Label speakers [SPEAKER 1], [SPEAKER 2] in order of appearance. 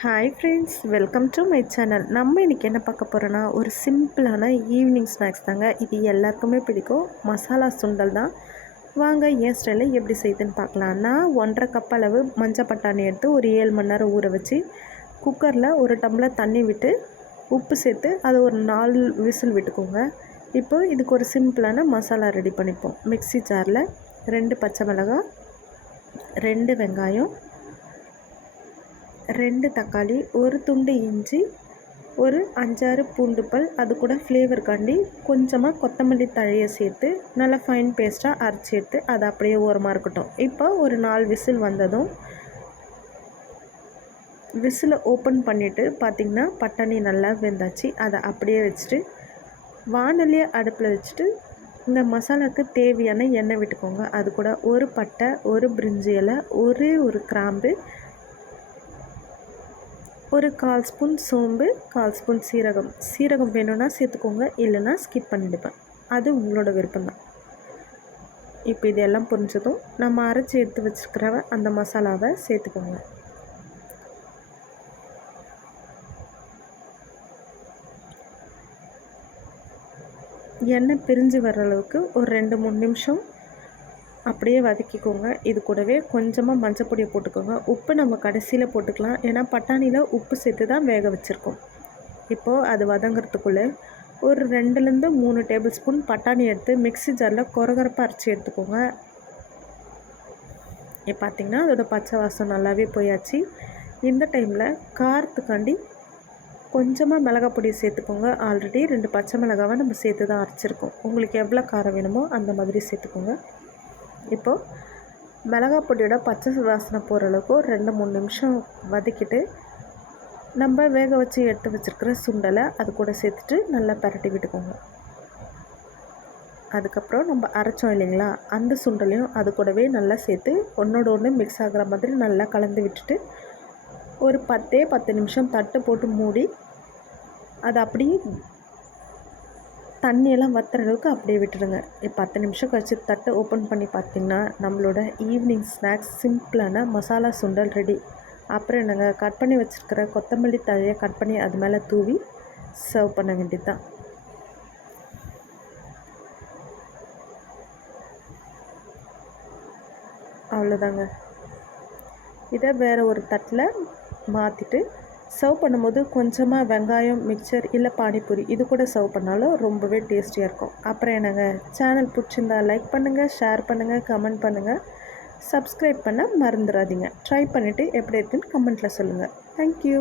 [SPEAKER 1] Hi friends welcome to my channel நம்ம இன்றைக்கி என்ன பார்க்க போகிறோன்னா ஒரு சிம்பிளான ஈவினிங் ஸ்நாக்ஸ் தாங்க. இது எல்லாருக்குமே பிடிக்கும். மசாலா சுண்டல் தான். வாங்க என் ஸ்டைலில் எப்படி செய்யுதுன்னு பார்க்கலாம். நான் ஒன்றரை கப் அளவு மஞ்சள் பட்டாணி எடுத்து ஒரு ஏழு மணி நேரம் ஊற வச்சு குக்கரில் ஒரு டம்ளர் தண்ணி விட்டு உப்பு சேர்த்து அதை ஒரு நாலு விசில் விட்டுக்கோங்க. இப்போ இதுக்கு ஒரு சிம்பிளான மசாலா ரெடி பண்ணிப்போம். மிக்ஸி ஜாரில் ரெண்டு பச்சை மிளகாய் ரெண்டு வெங்காயம் ரெண்டு தக்காளி ஒரு துண்டு இஞ்சி ஒரு அஞ்சாறு பூண்டு பல் அது கூட ஃப்ளேவருக்காண்டி கொஞ்சமாக கொத்தமல்லி தழையை சேர்த்து நல்லா ஃபைன் பேஸ்ட்டாக அரைச்சி எடுத்து அது அப்படியே ஓரமாக இருக்கட்டும். இப்போ ஒரு நாலு விசில் வந்ததும் விசிலை ஓப்பன் பண்ணிவிட்டு பார்த்திங்கன்னா பட்டாணி நல்லா வெந்தாச்சு. அதை அப்படியே வச்சுட்டு வானலியை அடுப்பில் வச்சுட்டு இந்த மசாலாவுக்கு தேவையான எண்ணெய் விட்டுக்கோங்க. அது கூட ஒரு பட்டை ஒரு பிரிஞ்சி இலை ஒரே ஒரு கிராம்பு ஒரு கால் ஸ்பூன் சோம்பு கால் ஸ்பூன் சீரகம். சீரகம் வேணும்னா சேர்த்துக்கோங்க இல்லைன்னா ஸ்கிப் பண்ணிடுப்பேன் அது உங்களோட விருப்பம்தான். இப்போ இதெல்லாம் புரிஞ்சதும் நம்ம அரைச்சி எடுத்து வச்சுருக்கிற அந்த மசாலாவை சேர்த்துக்கோங்க. எண்ணெய் பிரிஞ்சு வர அளவுக்கு ஒரு ரெண்டு மூணு நிமிஷம் அப்படியே வதக்கிக்கோங்க. இது கூடவே கொஞ்சமாக மஞ்சள் பொடியை போட்டுக்கோங்க. உப்பு நம்ம கடைசியில் போட்டுக்கலாம். ஏன்னா பட்டாணியில் உப்பு சேர்த்து தான் வேக வச்சுருக்கோம். இப்போது அது வதங்கிறதுக்குள்ளே ஒரு ரெண்டுலேருந்து மூணு டேபிள் ஸ்பூன் பட்டாணி எடுத்து மிக்ஸி ஜாரில் குறகுறப்பாக அரைச்சி எடுத்துக்கோங்க. இப்போ பார்த்திங்கன்னா அதோட பச்சை வாசம் நல்லாவே போயாச்சு. இந்த டைமில் காரத்துக்காண்டி கொஞ்சமாக மிளகா பொடி சேர்த்துக்கோங்க. ஆல்ரெடி ரெண்டு பச்சை மிளகாவை நம்ம சேர்த்து தான் அரைச்சிருக்கோம். உங்களுக்கு எவ்வளோ காரம் வேணுமோ அந்த மாதிரி சேர்த்துக்கோங்க. இப்போது மிளகா பொடியோட பச்சை வாசனை போகிற அளவுக்கு ஒரு ரெண்டு மூணு நிமிஷம் வதக்கிட்டு நம்ம வேக வச்சு எடுத்து வச்சுருக்கிற சுண்டலை அது கூட சேர்த்துட்டு நல்லா பரட்டி விட்டுக்கோங்க. அதுக்கப்புறம் நம்ம அரைச்சோம் இல்லைங்களா? அந்த சுண்டலையும் அது கூடவே நல்லா சேர்த்து ஒன்றோட ஒன்று மிக்ஸ் ஆகிற மாதிரி நல்லா கலந்து விட்டுட்டு ஒரு பத்தே பத்து நிமிஷம் தட்டு போட்டு மூடி அதை அப்படியே தண்ணியெல்லாம் வத்துற அளவுக்கு அப்படியே விட்டுடுங்க. இப்போ பத்து நிமிஷம் கழித்து தட்டை ஓப்பன் பண்ணி பார்த்திங்கன்னா நம்மளோட ஈவினிங் ஸ்நாக்ஸ் சிம்பிளான மசாலா சுண்டல் ரெடி அப்புறம் என்னங்க கட் பண்ணி வச்சுருக்கிற கொத்தமல்லி தழையை கட் பண்ணி அது மேலே தூவி சர்வ் பண்ண வேண்டியது தான் அவ்வளோதாங்க இதை வேறு ஒரு தட்டில் மாற்றிட்டு சர்வ் பண்ணும்போது கொஞ்சமாக வெங்காயம் மிக்சர் இல்லை பானிபூரி இது கூட சர்வ் பண்ணாலும் ரொம்பவே டேஸ்டியாக இருக்கும். அப்புறம் என்னங்க? சேனல் பிடிச்சிருந்தா லைக் பண்ணுங்கள் ஷேர் பண்ணுங்கள் கமெண்ட் பண்ணுங்கள் சப்ஸ்கிரைப் பண்ண மறந்துடாதீங்க. ட்ரை பண்ணிவிட்டு எப்படி இருக்குன்னு கமெண்ட்டில் சொல்லுங்கள் தேங்க்யூ